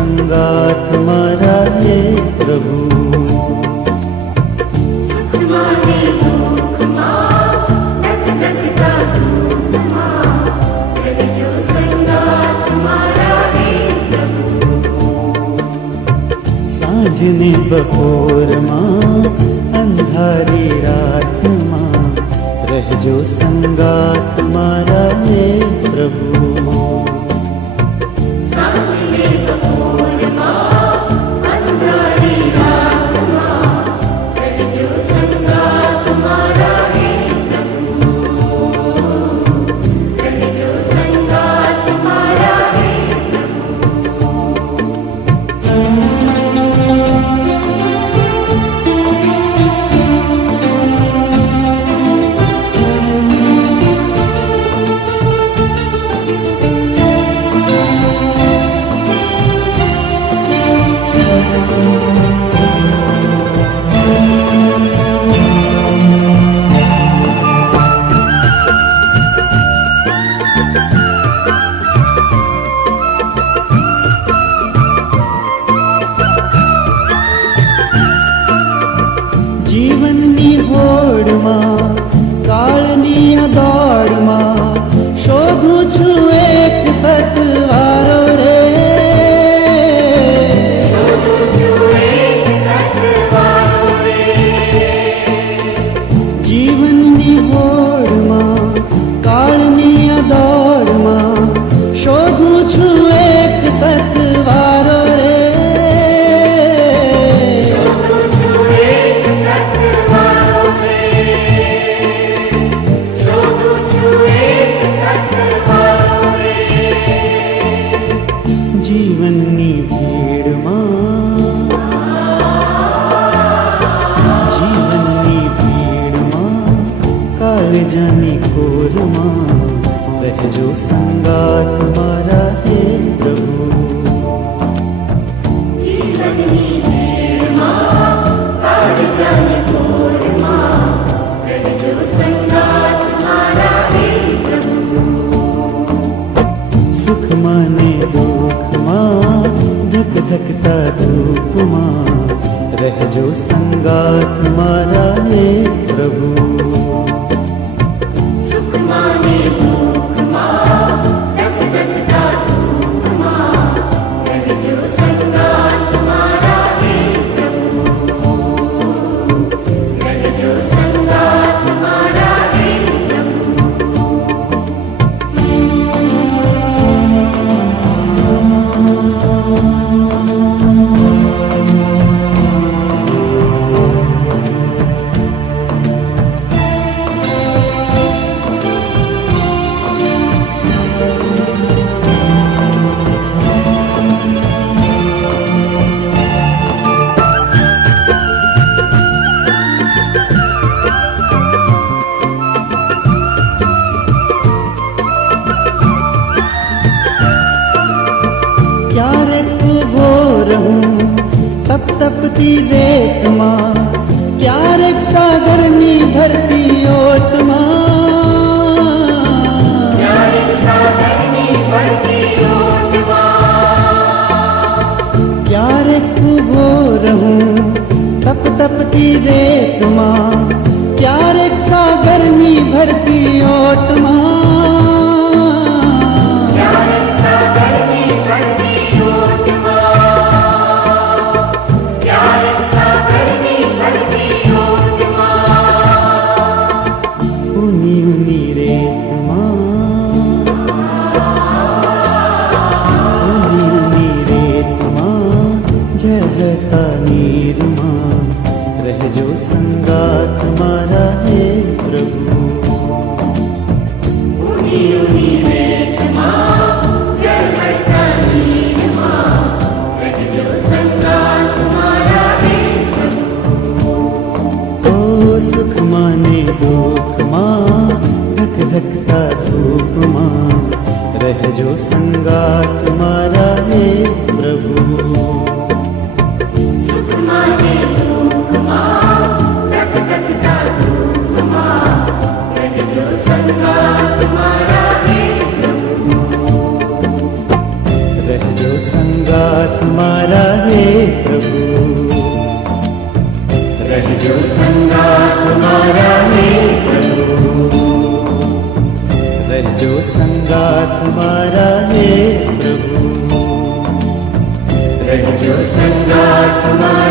संगात मारा हे प्रभु। सुख माने दुख मां, धक धकता धूप मां, रहजो संगात मारा हे प्रभु। सांझ ने बपोर मां, अंधारी रात मां, रहजो संगात मारा हे प्रभु। सांझने बपोर मां, अंधारी रात मां, रहजो संगात मारा हे प्रभु। रहजो संगात मारा हे જીવનની હોડમાં, કાળની આ દોડમાં, શોધું છું એક સતવારો રે। શોધું છું એક સતવારો રે। જીવનની હોડમાં, કાળની આ દોડમાં, શોધું છું એક સતવારો રે। શોધું છું એક સતવારો રે। શોધું છું એક સતવારો રે। જીવનની ભીડમાં, જીવનની ભીડમાં, કાળજાની કોરમાં, રહેજો સંગાત મારા હે પ્રભુ। જીવનની ભીડમાં, કાળજાની ઘોરમાં, રહેજો સંગાત મારા હે પ્રભુ। સુખમાં ને દુઃખમાં, ધક ધકતા ધૂપમાં, રહેજો સંગાત મારા હે પ્રભુ। સુખ માને દુઃખ માં, ધક ધકતા ધૂપ માં, રહેજો સંગાત મારા હે પ્રભુ। રહેજો સંગાત મારા હે પ્રભુ। ક્યારેક ઉભો રહું તપ તપતી રેતમાં, ક્યારેક સાગરની ભરતી ઓટમાં। ક્યારેક સાગરની ભરતી ઓટમાં। ક્યારેક ઉભો રહું તપ તપતી રેતમાં, ક્યારેક સાગરની ભરતી ઓટમાં। ક્યારેક સાગરની ભરતી ઓટમાં। ક્યારેક સાગરની ભરતી ઓટમાં। ઊની ઊની રેતમાં, ઊની ઊની રેતમાં, ઝરતા નીરમાં, રહેજો સંગાત મારા હે પ્રભુ। ઊની ઊની રેતમાં, ઝરમળતા નીરમાં, રહેજો સંગાત મારા હે પ્રભુ। ઓ સુખમાં ને દુઃખમાં, ધક ધકતા ધૂપમાં, રહેજો સંગાત મારા હે પ્રભુ। સુખ માને દુઃખ માં, ધક ધકતા ધૂપ માં, રહેજો સંગાત મારા હે પ્રભુ। રહેજો સંગાત મારા હે પ્રભુ રહેજો સંગાથ મારા હે પ્રભુ રહેજો સંગાથ મારા હે પ્રભુ રહેજો સંગાથ મારા